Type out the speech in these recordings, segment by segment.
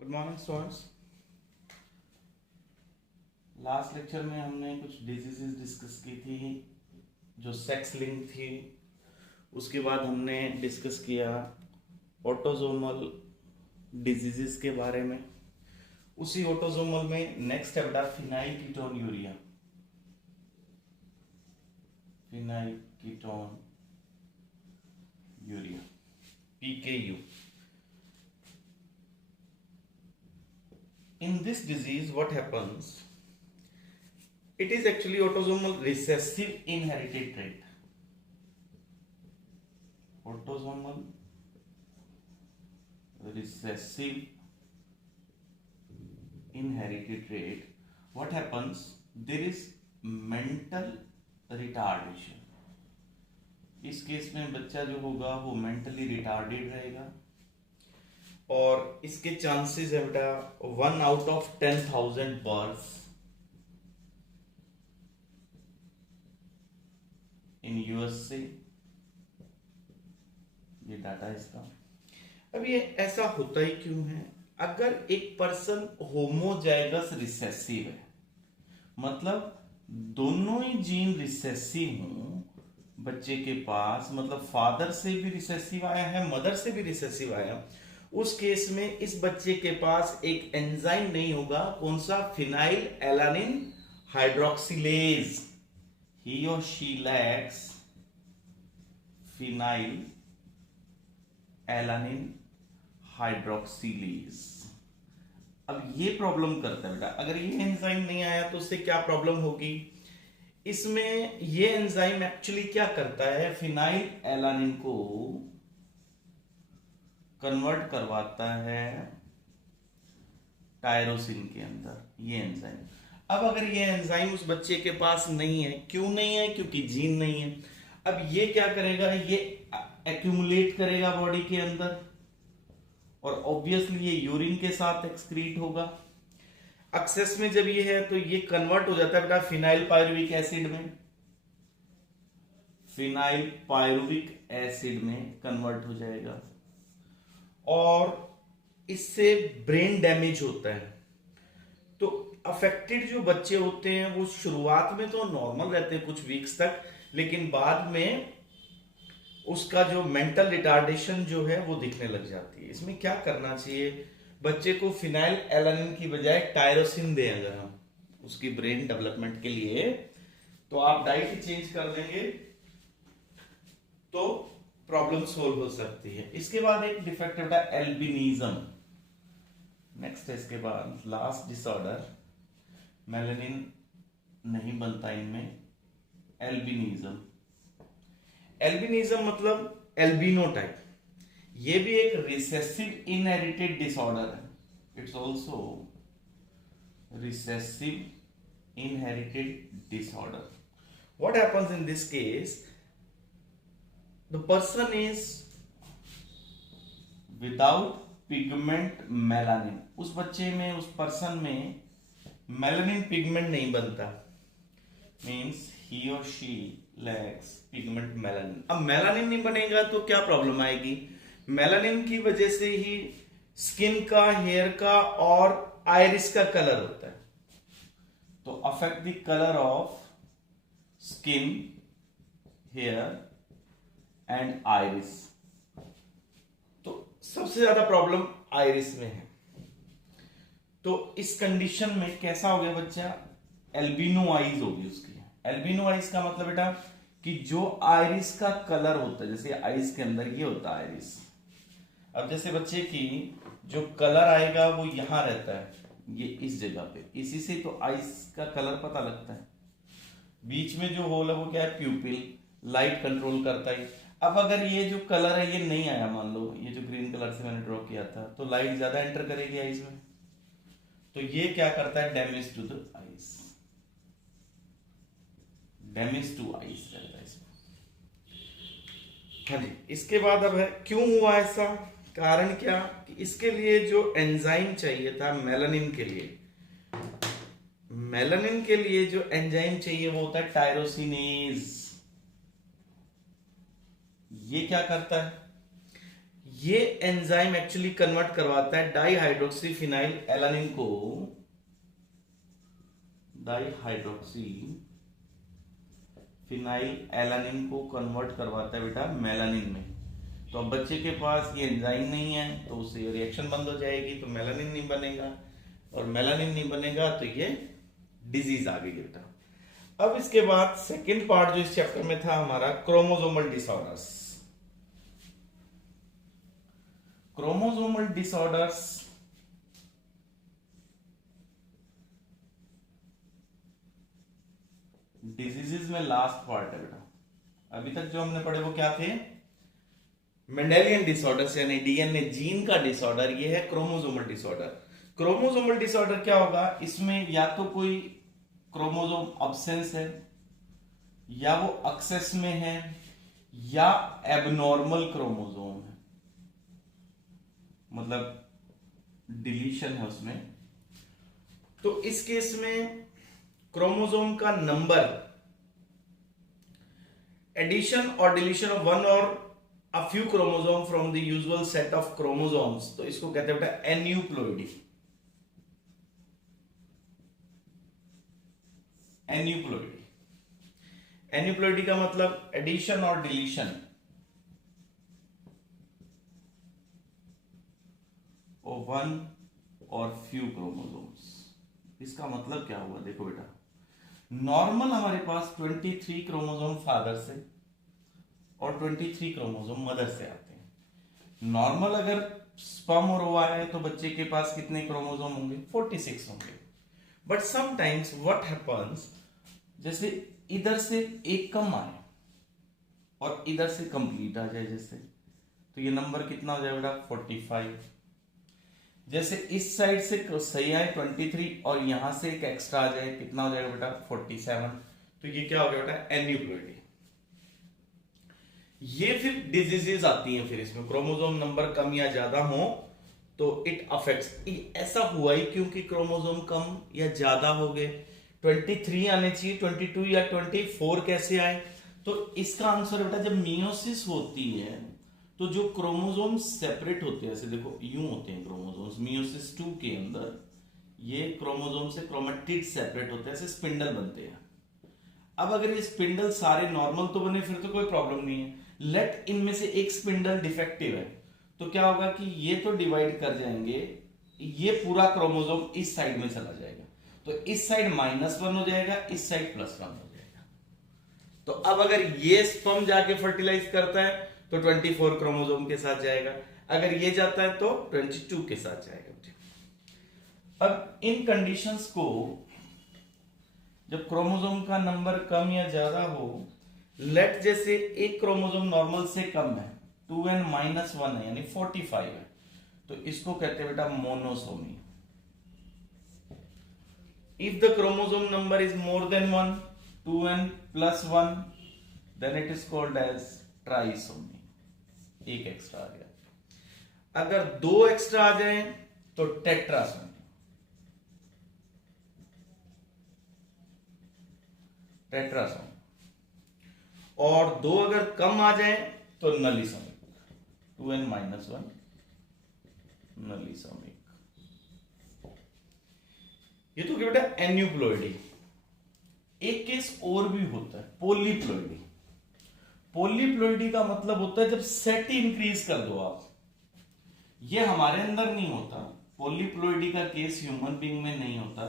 Good morning students. Last lecture में हमने कुछ डिजीजेस डिस्कस की थी जो सेक्स लिंक थी। उसके बाद हमने डिस्कस किया ऑटोजोमल डिजीजेस के बारे में। उसी ऑटोजोमल में नेक्स्ट है बेटा phenyl ketone urea. Phenyl ketone urea PKU। In this disease what happens, it is actually autosomal recessive inherited trait. Autosomal recessive inherited trait. What happens, there is mental retardation. इस case में बच्चा जो होगा वो mentally retarded रहेगा और इसके chances है बेटा 1 out of 10,000 birth in USA। ये डाटा इसका। अब ये ऐसा होता ही क्यों है? अगर एक पर्सन होमोजाइगस रिसेसिव है, मतलब दोनों ही जीन रिसेसिव हों बच्चे के पास, मतलब फादर से भी रिसेसिव आया है, मदर से भी रिसेसिव आया, उस केस में इस बच्चे के पास एक एंजाइम नहीं होगा। कौन सा? फिनाइल एलानिन हाइड्रोक्सिलेज। ही और शी लैक्स फिनाइल एलानिन हाइड्रोक्सिलेज। अब ये प्रॉब्लम करता है बेटा। अगर ये एंजाइम नहीं आया तो उससे क्या प्रॉब्लम होगी? इसमें ये एंजाइम एक्चुअली क्या करता है, फिनाइल एलानिन को कन्वर्ट करवाता है टायरोसिन के अंदर, ये एंजाइम। अब अगर ये एंजाइम उस बच्चे के पास नहीं है, क्यों नहीं है? क्योंकि जीन नहीं है। अब ये क्या करेगा, ये एक्यूमुलेट करेगा बॉडी के अंदर और ऑब्वियसली ये यूरिन के साथ एक्सक्रीट होगा। एक्सेस में जब ये है तो ये कन्वर्ट हो जाता है बेटा फिनाइल पायरुविक एसिड में, फिनाइल पायरुविक एसिड में कन्वर्ट हो जाएगा और इससे ब्रेन डैमेज होता है। तो अफेक्टेड जो बच्चे होते हैं वो शुरुआत में तो नॉर्मल रहते हैं कुछ वीक्स तक, लेकिन बाद में उसका जो मेंटल रिटार्डेशन जो है वो दिखने लग जाती है। इसमें क्या करना चाहिए? बच्चे को फिनाइल एलानिन की बजाय टायरोसिन दें अगर हम उसकी ब्रेन डेवलपमेंट के लिए, तो आप डाइट चेंज कर देंगे तो प्रॉब्लम सोल्व हो सकती है। इसके बाद एक डिफेक्ट है एल्बिनिज्म। नेक्स्ट है इसके बाद लास्ट डिसऑर्डर, मेलानिन नहीं बनता इनमें, एल्बिनिज्म। एल्बिनिज्म मतलब एल्बिनो टाइप। ये भी एक रिसेसिव इनहेरिटेड डिसऑर्डर है। It's also recessive inherited disorder. What happens in this case, the person is without pigment melanin। उस बच्चे में, उस पर्सन में मेलानिन पिगमेंट नहीं बनता, means he or she lacks pigment melanin। अब मेलानिन नहीं बनेगा तो क्या प्रॉब्लम आएगी? मेलानिन की वजह से ही स्किन का, हेयर का और आइरिस का कलर होता है, तो affect the colour of skin, hair and iris. तो सबसे ज्यादा प्रॉब्लम आइरिस में है। तो इस कंडीशन में कैसा हो गया बच्चा? एल्बिनो आइज होगी उसकी। एल्बिनो आइज का मतलब बेटा कि जो आइरिस का कलर होता है, जैसे आइज के अंदर ये होता है आइरिस। अब जैसे बच्चे की जो कलर आएगा वो यहां रहता है, ये इस जगह पे, इसी से तो आइज का कलर पता लगता है। बीच में जो होल है वो क्या है? प्यूपिल, लाइट कंट्रोल करता है। अब अगर ये जो कलर है ये नहीं आया, मान लो ये जो ग्रीन कलर से मैंने ड्रॉ किया था, तो लाइट ज्यादा एंटर करेगी आईज में, तो ये क्या करता है? Damage to the eyes, damage to eyes रहता है इसमें। हाँ जी। इसके बाद अब है क्यों हुआ ऐसा, कारण क्या? कि इसके लिए जो एंजाइम चाहिए था मेलानिन के लिए, मेलानिन के लिए जो एंजाइम चाहिए वो होता है टायरोसिनेज। ये क्या करता है? ये एंजाइम एक्चुअली कन्वर्ट करवाता है डाईहाइड्रोक्सी फिनाइल एलानिन को डाईहाइड्रोक्सी फिनाइल एलानिन को कन्वर्ट करवाता है बेटा मेलानिन में। तो अब बच्चे के पास ये एंजाइम नहीं है तो उससे रिएक्शन बंद हो जाएगी, तो मेलानिन नहीं बनेगा, और मेलानिन नहीं बनेगा तो ये डिजीज आ गई बेटा। अब इसके बाद सेकंड पार्ट जो इस चैप्टर में था हमारा, chromosomal disorders. Chromosomal disorders diseases में लास्ट पार्ट है बेटा। अभी तक जो हमने पढ़े वो क्या थे, मेंडेलियन डिसऑर्डर्स यानी डीएनए जीन का डिसऑर्डर, ये है क्रोमोसोमल डिसऑर्डर। क्रोमोसोमल डिसऑर्डर क्या होगा, इसमें या तो कोई क्रोमोसोम अब्सेंस है, या वो एक्सेस में है, या एबनॉर्मल क्रोमोसोम है, मतलब डिलीशन है उसमें। तो इस केस में क्रोमोसोम का नंबर, एडिशन और डिलीशन ऑफ वन और a few chromosome from the usual set of chromosomes, तो इसको कहते हैं बेटा एन्यूप्लॉइडी। एन्यूप्लॉइडी, एन्यूप्लॉइडी का मतलब एडिशन और डिलीशन ऑफ वन और फ्यू क्रोमोसोम्स। इसका मतलब क्या हुआ, देखो बेटा, नॉर्मल हमारे पास 23 क्रोमोसोम फादर से और 23 क्रोमोसोम मदर से आते हैं। नॉर्मल अगर स्पर्म और ओवा है तो बच्चे के पास कितने क्रोमोसोम होंगे, 46 होंगे। बट समटाइम्स व्हाट हैपेंस, जैसे इधर से एक कम आए और इधर से कंप्लीट आ जाए जैसे, तो ये नंबर कितना हो जाए बेटा 45। जैसे इस साइड से सही आए 23 और यहां से एक एक्स्ट्रा आ जाए, कितना हो जाएगा बेटा 47। तो ये क्या हो गया बेटा एन्यूप्लॉइडी। ये फिर डिजीजेस आती हैं, फिर इसमें क्रोमोसोम नंबर कम या ज्यादा हो तो इट अफेक्ट्स। ऐसा हुआ ही क्योंकि क्रोमोसोम कम या ज्यादा हो गए, 23 आने चाहिए, 22 या 24 कैसे आए। तो इसका आंसर बेटा, जब मियोसिस होती है तो जो क्रोमोसोम सेपरेट होते हैं, ऐसे देखो यूं होते हैं क्रोमोसोम्स, मियोसिस 2 के अंदर ये क्रोमोसोम से क्रोमेटिड सेपरेट होते हैं, ऐसे स्पिंडल बनते हैं। अब अगर ये स्पिंडल सारे नॉर्मल तो बने फिर तो कोई प्रॉब्लम नहीं है, लेट इनमें से एक स्पिंडल डिफेक्टिव है, तो क्या होगा कि ये तो डिवाइड कर जाएंगे, ये पूरा क्रोमोसोम इस साइड में चला जाएगा, तो इस साइड -1 हो जाएगा, इस साइड +1 हो जाएगा। तो अब अगर ये स्पर्म जाके फर्टिलाइज करता है तो 24 क्रोमोसोम के साथ जाएगा, अगर ये जाता है तो 22 के साथ जाएगा। अब इन कंडीशंस को, जब क्रोमोसोम का नंबर कम या ज्यादा हो, लेट जैसे एक क्रोमोसोम नॉर्मल से कम है, 2n-1 है यानी 45 है, तो इसको कहते हैं बेटा monosomy. If the chromosome number is more than 1, 2n+1, then it is called as trisomy. एक एक्स्ट्रा आ गया। अगर 2 एक्स्ट्रा आ जाए तो टेट्रासोमी। टेट्रासोमी। और 2 अगर कम आ जाए तो नलिसोमिक, 2n-1 नलिसोमिक। ये तो क्या बेटा एन्यूप्लॉइडी। एक केस और भी होता है, पोलीप्लॉइडी। पोलीप्लॉइडी का मतलब होता है जब सेट इंक्रीज कर दो आप। ये हमारे अंदर नहीं होता, पोलीप्लॉइडी का केस ह्यूमन बीइंग में नहीं होता।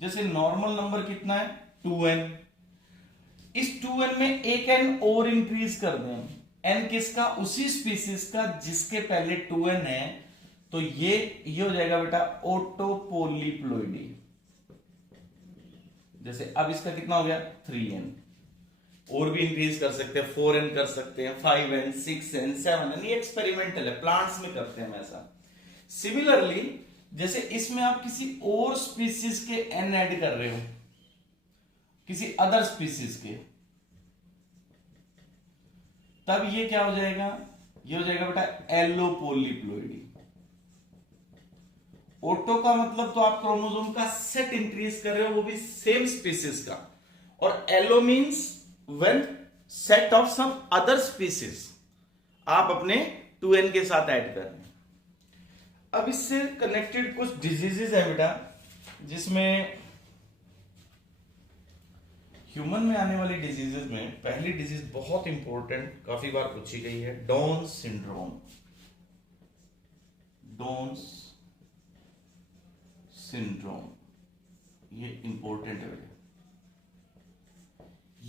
जैसे नॉर्मल नंबर कितना है 2n, इस 2n में एक n और इंक्रीज कर दें, n किसका, उसी स्पीसीज का जिसके पहले 2n है, तो ये हो जाएगा बेटा ऑटोपोलीप्लॉइडी। जैसे अब इसका कितना हो गया 3n, और भी इंक्रीज कर सकते हैं, 4n कर सकते हैं, 5n, 6n, 7n, ये एक्सपेरिमेंटल है, प्लांट्स में करते हैं ऐसा। सिमिलरली जैसे इसमें आप किसी और स्पीसीज के n ऐड कर रहे हो, किसी अदर स्पीसीज के, तब ये क्या हो जाएगा, ये हो जाएगा बेटा एलोपोलीप्लॉइडी। ऑटो का मतलब तो आप क्रोमोसोम का सेट इंक्रीज कर रहे हो, वो भी सेम स्पीसीज का, और allo means when set of some other species, आप अपने 2n के साथ ऐड करने। अब इससे कनेक्टेड कुछ डिजीजेस है बेटा, जिसमें ह्यूमन में आने वाली डिजीजेस में पहली डिजीज बहुत इंपॉर्टेंट, काफी बार पूछी गई है, डाउन सिंड्रोम। डाउन सिंड्रोम ये इंपॉर्टेंट है बेटा।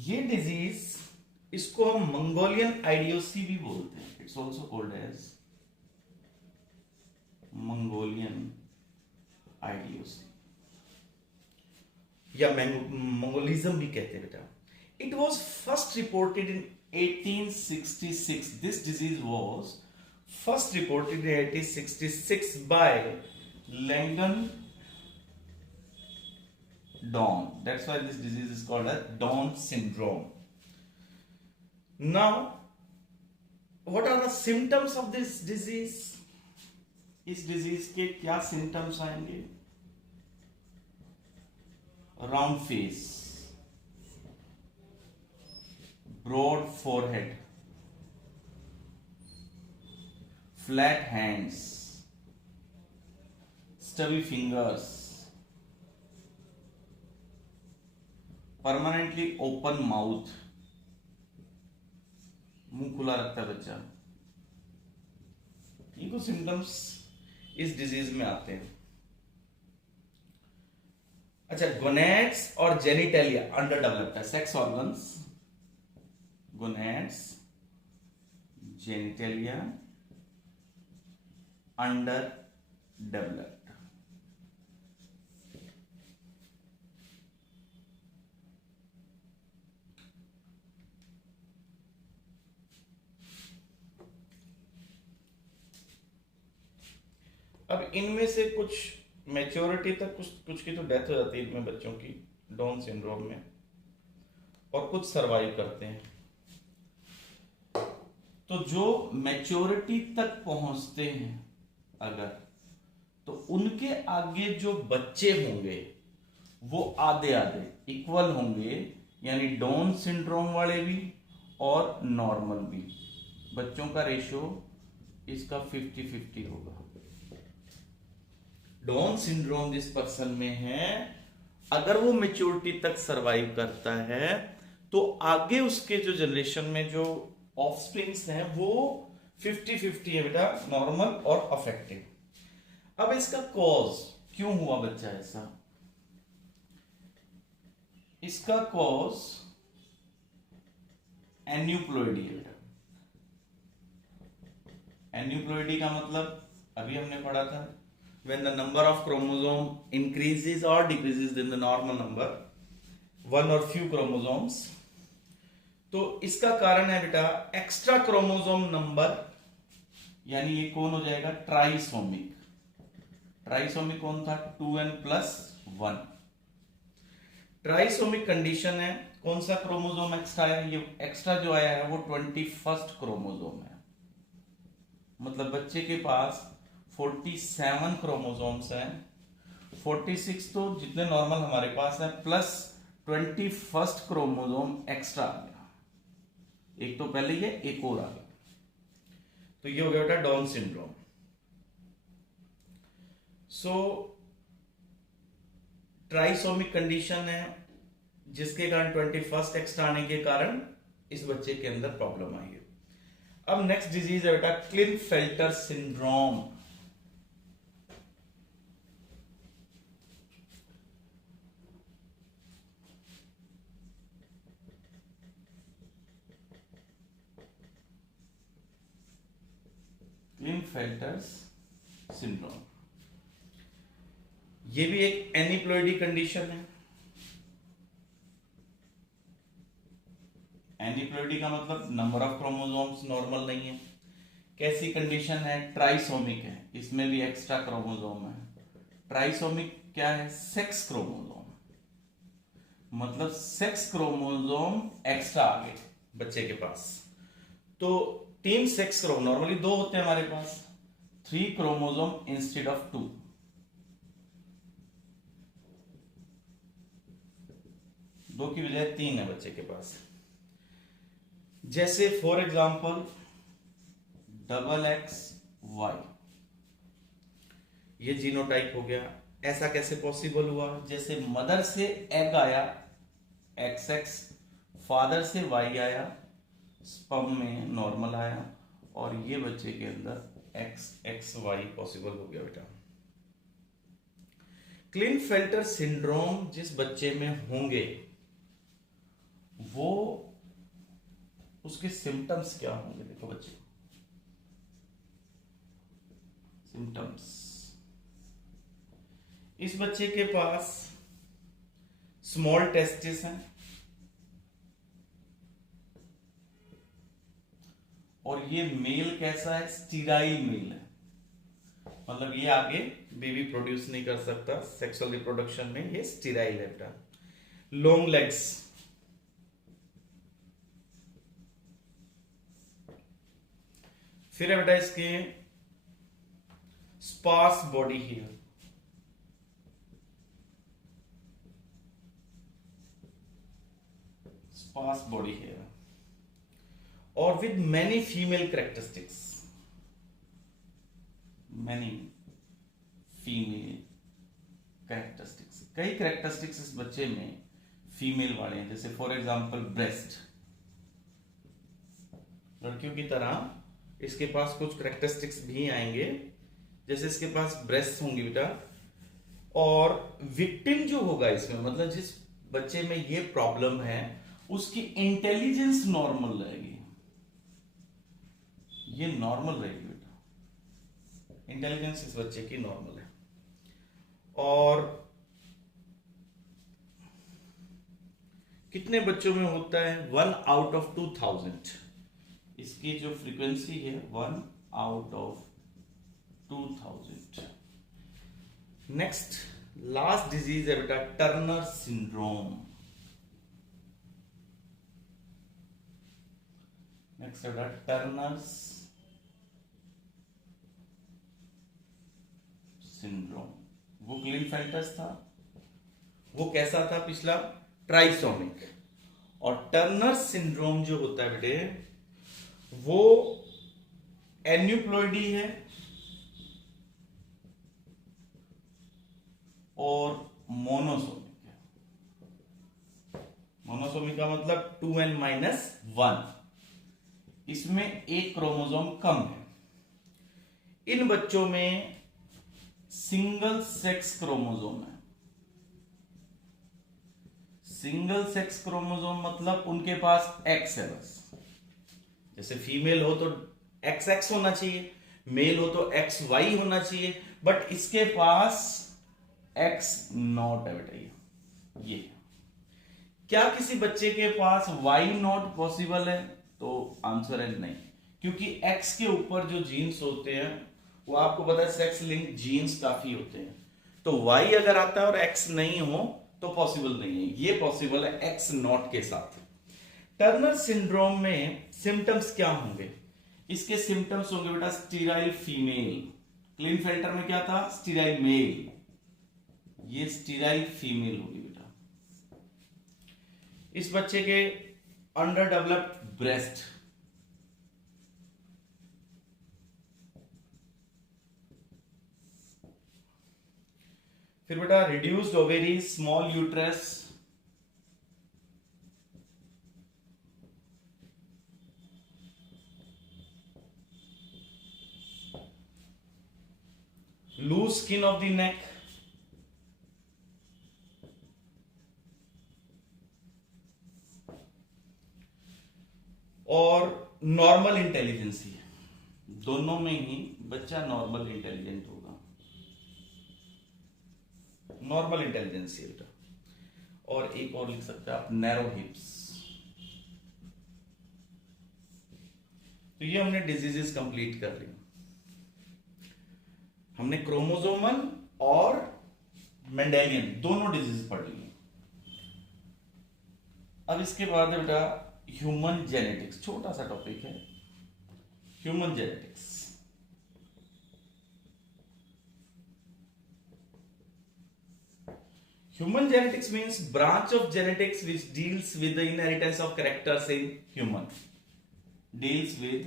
ये डिजीज, इसको हम मंगोलियन आइडियोसी भी बोलते हैं। It's also called as Mongolian idiocy या मंगोलिज्म भी कहते हैं बेटा। It was first reported in 1866। This disease was first reported in 1866 by Langdon Down. That's why this disease is called as Down syndrome. Now what are the symptoms of this disease? इस disease के क्या symptoms आएंगे? Round face, broad forehead, flat hands, stubby fingers, permanently open mouth, मुंह खुला रखता है बच्चा। ये कुछ सिम्टम्स इस डिजीज में आते हैं। अच्छा, गोनेड्स और जेनिटेलिया अंडर डेवलप्ड है। Sex organs, gonads, genitalia under developed. अब इनमें से कुछ मैच्योरिटी तक, कुछ की तो डेथ हो जाती है इनमें बच्चों की डाउन सिंड्रोम में, और कुछ सरवाइव करते हैं। तो जो मैच्योरिटी तक पहुंचते हैं अगर, तो उनके आगे जो बच्चे होंगे वो आधे आधे इक्वल होंगे, यानी डाउन सिंड्रोम वाले भी और नॉर्मल भी। बच्चों का रेशियो इसका 50-50 होगा। डाउन सिंड्रोम जिस पर्सन में है, अगर वो मेच्योरिटी तक सरवाइव करता है तो आगे उसके जो जनरेशन में जो ऑफस्प्रिंग्स हैं वो 50-50 है बेटा, नॉर्मल और अफेक्टिव। अब इसका कॉज क्यों हुआ बच्चा ऐसा? इसका कॉज एन्यूप्लॉइडी है। एन्यूप्लॉइडी का मतलब अभी हमने पढ़ा था, when the number of chromosome increases or decreases than the normal number, one or few chromosomes। तो इसका कारण है बेटा एक्स्ट्रा क्रोमोसोम नंबर, यानी ये कौन हो जाएगा? ट्राइसोमिक। ट्राइसोमिक कौन था? 2n+1। ट्राइसोमिक कंडीशन है। कौन सा क्रोमोसोम एक्स्ट्रा है? ये एक्स्ट्रा जो आया है वो 21st क्रोमोसोम है। मतलब बच्चे के पास 47 क्रोमोसोम्स हैं। 46 तो जितने नॉर्मल हमारे पास है, प्लस 21st क्रोमोसोम एक्स्ट्रा आ गया। एक तो पहले ही है, एक और आ गया। तो ये हो गया बेटा डाउन सिंड्रोम। सो ट्राइसोमिक कंडीशन है, जिसके कारण 21st एक्स्ट्रा आने के कारण इस बच्चे के अंदर प्रॉब्लम आई है। अब नेक्स्ट डिजीज है बेटा क्लिनफेल्टर सिंड्रोम। क्लिनफेल्टर्स सिंड्रोम, ये भी एक एनिप्लॉइडी कंडीशन है। एनिप्लॉइडी का मतलब नंबर ऑफ क्रोमोसोम्स नॉर्मल नहीं है। कैसी कंडीशन है? ट्राइसोमिक है, इसमें भी एक्स्ट्रा क्रोमोसोम है। ट्राइसोमिक क्या है? सेक्स क्रोमोसोम, मतलब सेक्स क्रोमोसोम एक्स्ट्रा आ गए बच्चे के पास। तो 3 सेक्स क्रोमोसोम, नॉर्मली 2 होते हैं हमारे पास, 3 क्रोमोसोम इंस्टेड ऑफ 2। दो की बजाय 3 है बच्चे के पास। जैसे for example double X Y, ये जीनोटाइप हो गया। ऐसा कैसे पॉसिबल हुआ? जैसे मदर से एग आया एक्स एक्स, फादर से वाई आया, स्पर्म में नॉर्मल आया, और ये बच्चे के अंदर एक्स एक्स वाई पॉसिबल हो गया बेटा। क्लिनफेल्टर सिंड्रोम जिस बच्चे में होंगे वो उसके सिम्टम्स क्या होंगे? देखो बच्चे, सिम्टम्स, इस बच्चे के पास स्मॉल टेस्टिस हैं और ये मेल कैसा है? स्टीराइल मेल है, मतलब ये आगे बेबी प्रोड्यूस नहीं कर सकता, सेक्सुअल रिप्रोडक्शन में ये स्टीराइल है बेटा। लॉन्ग लेग्स, फिर है बेटा इसके sparse body hair, sparse body hair, और with many female characteristics, many female characteristics, कई कैरेक्टरिस्टिक्स इस बच्चे में फीमेल वाले हैं। जैसे फॉर एग्जांपल ब्रेस्ट, लड़कियों की तरह इसके पास कुछ कैरेक्टरिस्टिक्स भी आएंगे, जैसे इसके पास ब्रेस्ट होंगी बेटा। और विक्टिम जो होगा इसमें, मतलब जिस बच्चे में ये प्रॉब्लम है उसकी इंटेलिजेंस नॉर्मल रहेगी, ये नॉर्मल रहेगी बेटा, इंटेलिजेंस इस बच्चे की नॉर्मल है। और कितने बच्चों में होता है? 1 आउट ऑफ 2000, इसकी जो फ्रीक्वेंसी है 1 out of 2000। Next last disease है बेटा टर्नर सिंड्रोम। नेक्स्ट है बेटा टर्नर्स सिंड्रोम। वो क्लिनफेल्टर्स था, वो कैसा था? पिछला ट्राइसोमिक। और टर्नर सिंड्रोम जो होता है बेटे वो एन्यूप्लॉइडी है और मोनोसोमिक है। मोनोसोमिक का मतलब 2n-1, इसमें एक क्रोमोसोम कम है। इन बच्चों में सिंगल सेक्स क्रोमोसोम है। सिंगल सेक्स क्रोमोसोम मतलब उनके पास एक्स है बस। जैसे फीमेल हो तो एक्स एक्स होना चाहिए, मेल हो तो एक्स वाई होना चाहिए, बट इसके पास एक्स नॉट है बेटा। ये क्या किसी बच्चे के पास वाई नॉट पॉसिबल है? तो आंसर है नहीं, क्योंकि एक्स के ऊपर जो जीन्स होते हैं वो आपको पता है सेक्स लिंक जीन्स काफी होते हैं, तो वाई अगर आता है और एक्स नहीं हो तो पॉसिबल नहीं है। ये पॉसिबल है एक्स नॉट के साथ। टर्नर सिंड्रोम में सिम्टम्स क्या होंगे? इसके सिम्टम्स होंगे बेटा स्टीराइल फीमेल। क्लिनफेल्टर में क्या था? स्टीराइल मेल, ये स्टीराइल फीमेल होगी बेटा। इस बच्चे के अंडर डेवलप्ड ब्रेस्ट, फिर बेटा reduced ovary, small uterus, loose skin of the neck, और नॉर्मल इंटेलिजेंसी है। दोनों में ही बच्चा नॉर्मल इंटेलिजेंट होगा, नॉर्मल इंटेलिजेंसी बेटा। और एक और लिख सकते हैं आप नैरो हिप्स। तो ये हमने डिजीजेस कंप्लीट कर ली। हमने क्रोमोसोमल और मेंडेलियन दोनों डिजीज पढ़ ली। अब इसके बाद है बेटा ह्यूमन जेनेटिक्स, छोटा सा टॉपिक है human genetics. Human genetics means branch of genetics which deals with the inheritance of characters in human. Deals with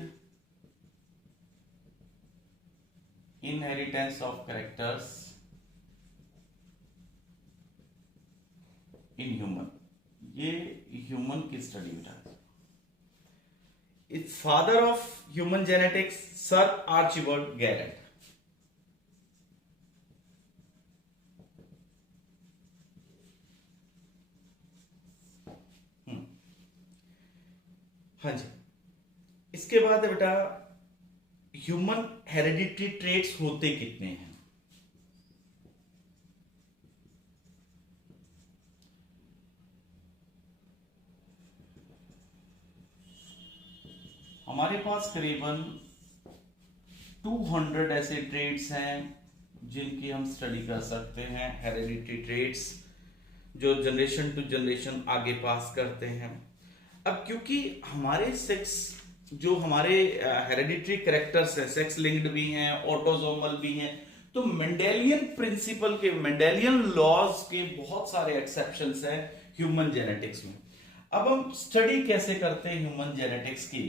inheritance of characters in human, ये ह्यूमन की स्टडी उठाती है। It's father of human genetics sir Archibald Garrett. हाँ जी, इसके बाद है बेटा human hereditary traits होते कितने हैं। हमारे पास करीबन 200 ऐसे ट्रेट्स हैं जिनकी हम स्टडी कर सकते हैं, हेरिडिटरी ट्रेट्स जो जनरेशन टू जनरेशन आगे पास करते हैं। अब क्योंकि हमारे सेक्स जो हमारे हेरिडिटरी कैरेक्टर्स हैं, सेक्स लिंक्ड भी हैं, ऑटोसोमल भी हैं, तो मेंडेलियन प्रिंसिपल के, मेंडेलियन लॉज के बहुत सारे एक्सेप्शंस हैं ह्यूमन जेनेटिक्स में। अब हम स्टडी कैसे करते हैं ह्यूमन जेनेटिक्स की।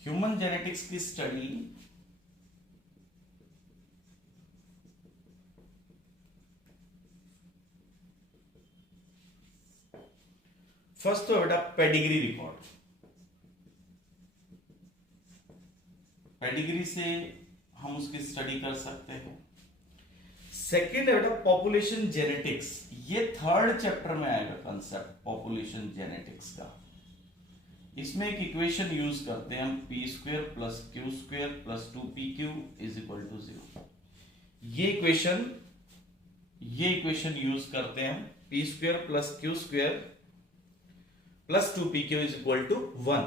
ह्यूमन जेनेटिक्स की स्टडी फर्स्ट तो बेटा पेडिग्री रिकॉर्ड, पेडिग्री से हम उसकी स्टडी कर सकते हैं। सेकेंड है बेटा पॉपुलेशन जेनेटिक्स, ये थर्ड चैप्टर में आएगा कंसेप्ट पॉपुलेशन जेनेटिक्स का। इसमें एक इक्वेशन यूज करते हैं हम, P square plus Q square plus 2pq is equal to 0। ये इक्वेशन यूज करते हैं हम, P square plus Q square plus 2pq is equal to 1।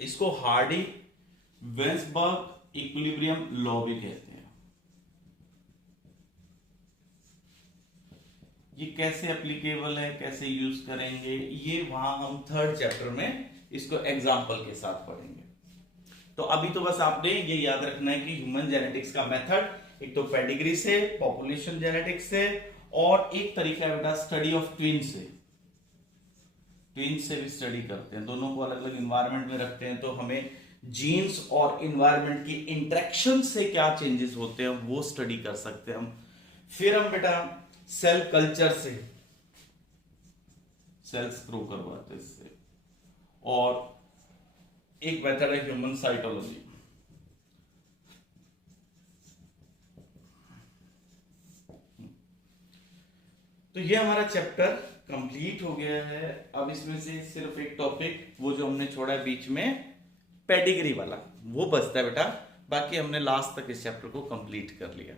इसको हार्डी वेन्सबर्ग इक्विलिब्रियम लॉ भी कहते हैं। ये कैसे एप्लीकेबल है, कैसे यूज करेंगे, ये वहां हम थर्ड चैप्टर में इसको एग्जांपल के साथ पढ़ेंगे। तो अभी तो बस आपने ये याद रखना है कि ह्यूमन जेनेटिक्स का मेथड एक तो पेडिग्री से, पॉपुलेशन जेनेटिक्स से, और एक तरीका है बेटा स्टडी ऑफ ट्विन्स से। ट्विन्स से भी स्टडी करते हैं, दोनों को अलग अलग इन्वायरमेंट में रखते हैं, तो हमें जीन्स और इन्वायरमेंट की इंटरेक्शन से क्या चेंजेस होते हैं वो स्टडी कर सकते हैं हम। फिर हम बेटा सेल कल्चर से सेल्स ग्रो करवाते हैं इससे, और एक मेथड है ह्यूमन साइटोलॉजी। तो ये हमारा चैप्टर कंप्लीट हो गया है। अब इसमें से सिर्फ एक टॉपिक वो जो हमने छोड़ा है बीच में, पेडिग्री वाला, वो बचता है बेटा। बाकी हमने लास्ट तक इस चैप्टर को कंप्लीट कर लिया।